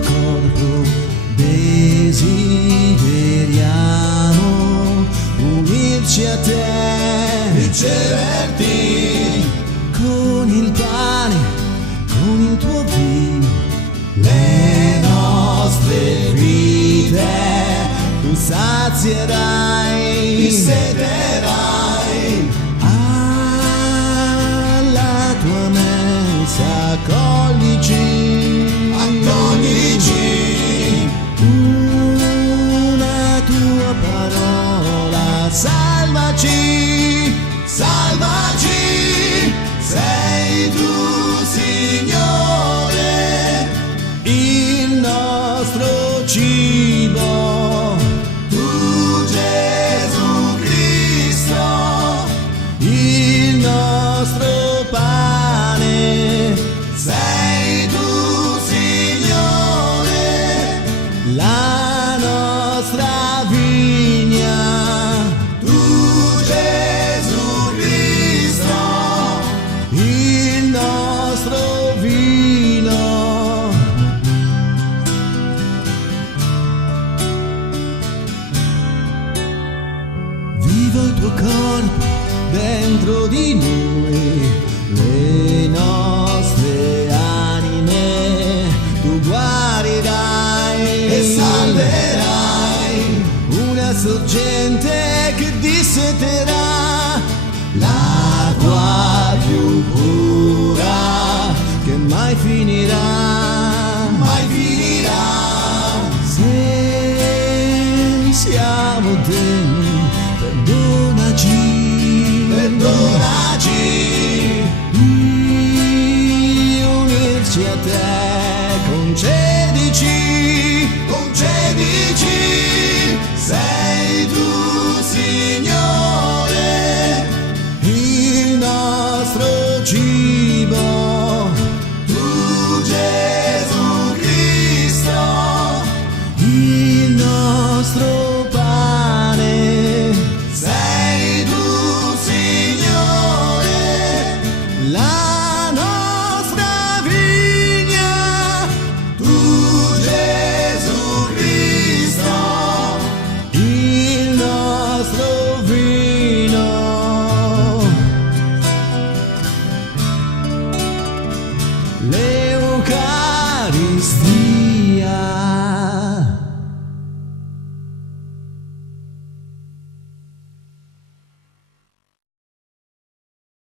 tuo corpo desideriamo unirci a te, riceverti con il pane, con il tuo vino, le nostre vite, tu sazierai, mi sederai alla tua mensa, accoglici, accoglici una tua parola, salvaci, salvaci, sei tu Signore, il nostro cibo, tu Gesù Cristo, il nostro pane, sei tu Signore, la nostra vigna, tu Gesù Cristo, il nostro vino. Vivo il tuo corpo dentro di noi, le nostre anime tu guarirai e salverai una sorgente che disseterà l'acqua più pura che mai finirà, mai finirà. se siamo degni, perdonaci, Perdonaci di unirci a te, concedici, concedici, sei tu Signore, il nostro cibo, tu Gesù Cristo, il nostro